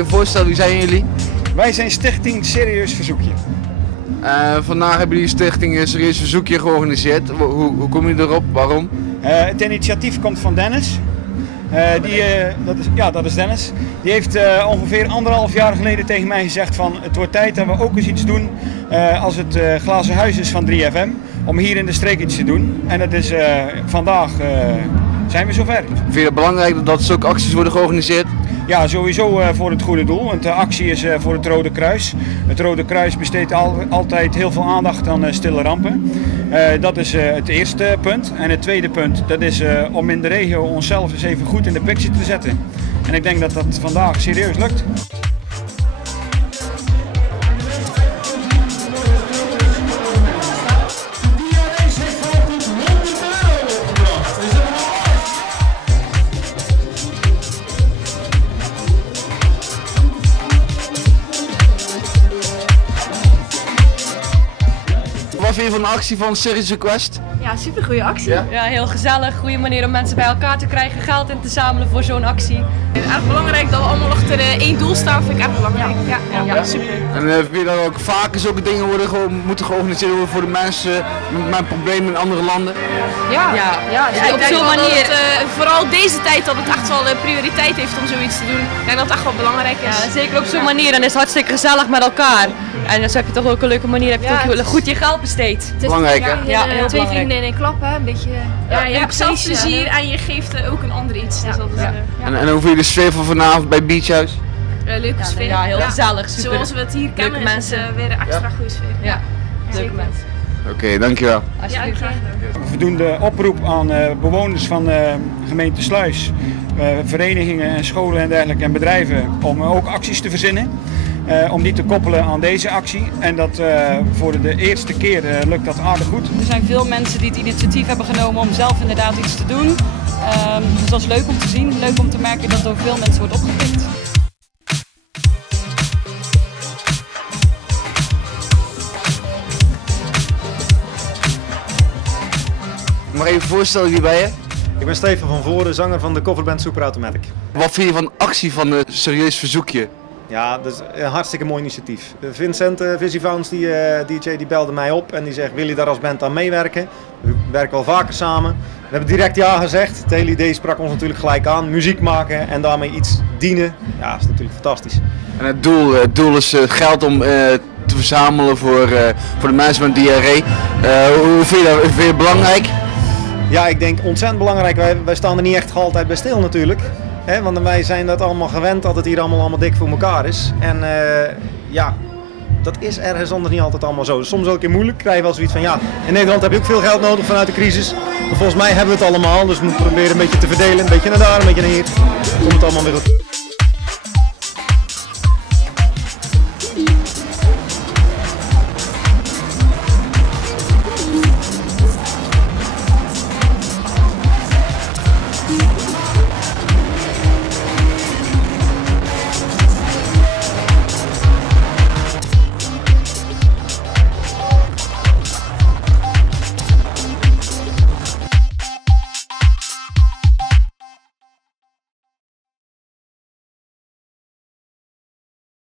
even voorstellen, wie zijn jullie? Wij zijn Stichting Serieus Verzoekje. Vandaag hebben jullie Stichting Serieus Verzoekje georganiseerd. Hoe kom je erop? Waarom? Het initiatief komt van Dennis. Dat is Dennis. Die heeft ongeveer 1,5 jaar geleden tegen mij gezegd van het wordt tijd dat we ook eens iets doen als het glazen huis is van 3FM. Om hier in de streek iets te doen. En dat is vandaag zijn we zover. Vind je het belangrijk dat zulke acties worden georganiseerd? Ja, sowieso voor het goede doel, want de actie is voor het Rode Kruis. Het Rode Kruis besteedt altijd heel veel aandacht aan stille rampen. Dat is het eerste punt. En het tweede punt, dat is om in de regio onszelf eens even goed in de picture te zetten. En ik denk dat dat vandaag serieus lukt. Wat vind je van de actie van Serious Request? Ja, super goede actie. Ja? Ja, heel gezellig. Goede manier om mensen bij elkaar te krijgen, geld in te zamelen voor zo'n actie. Het is erg belangrijk dat we allemaal achter één doel staan, vind ik erg belangrijk. Ja, super. En vind je dat ook vaker zulke dingen moeten georganiseerd worden voor de mensen met problemen in andere landen? Ja, dus op zo'n manier. Vooral deze tijd dat het echt wel prioriteit heeft om zoiets te doen. Ik denk dat het echt wel belangrijk is. Ja, zeker op zo'n manier. Dan is het hartstikke gezellig met elkaar. En dan heb je toch ook een leuke manier, heb je ook goed je geld besteed. Belangrijk hè? Ja, heel twee belangrijk. vrienden in één klap, hè? Een beetje. Ja, je hebt zelf plezier en je geeft ook een ander iets. Dus dat is, En hoe vind je de sfeer van vanavond bij Beach House? leuke sfeer. Ja, heel gezellig. Super. Zoals we het hier kennen, Leuke mensen. is het weer een extra goede sfeer. Ja, leuke mensen. Oké, dankjewel. Ja, graag. We doen de oproep aan bewoners van de gemeente Sluis, verenigingen en scholen en dergelijke en bedrijven om ook acties te verzinnen. Om die te koppelen aan deze actie. En dat voor de eerste keer lukt dat aardig goed. Er zijn veel mensen die het initiatief hebben genomen om zelf inderdaad iets te doen. Dus dat is leuk om te zien, leuk om te merken dat door veel mensen wordt opgepikt. Mag even voorstellen, wie ben je? Ik ben Steven van Voren, zanger van de coverband Super Automatic. Wat vind je van de actie van het Serieus Verzoekje? Ja, dat is een hartstikke mooi initiatief. Vincent, Visivounds, DJ, die belde mij op en die zegt, wil je daar als band aan meewerken? We werken wel vaker samen. We hebben direct ja gezegd. Het hele idee sprak ons natuurlijk gelijk aan. Muziek maken en daarmee iets dienen. Ja, dat is natuurlijk fantastisch. En het doel is geld om te verzamelen voor de mensen met diarree. Hoe vind je dat belangrijk? Ja, ik denk ontzettend belangrijk. Wij staan er niet echt altijd bij stil natuurlijk. Want wij zijn dat allemaal gewend dat het hier allemaal dik voor elkaar is. En ja, dat is ergens anders niet altijd allemaal zo. Soms ook een keer moeilijk. Krijg je wel zoiets van ja, in Nederland heb je ook veel geld nodig vanuit de crisis. Maar volgens mij hebben we het allemaal. Dus we moeten proberen een beetje te verdelen. Een beetje naar daar, een beetje naar hier. Dan komt het allemaal weer goed.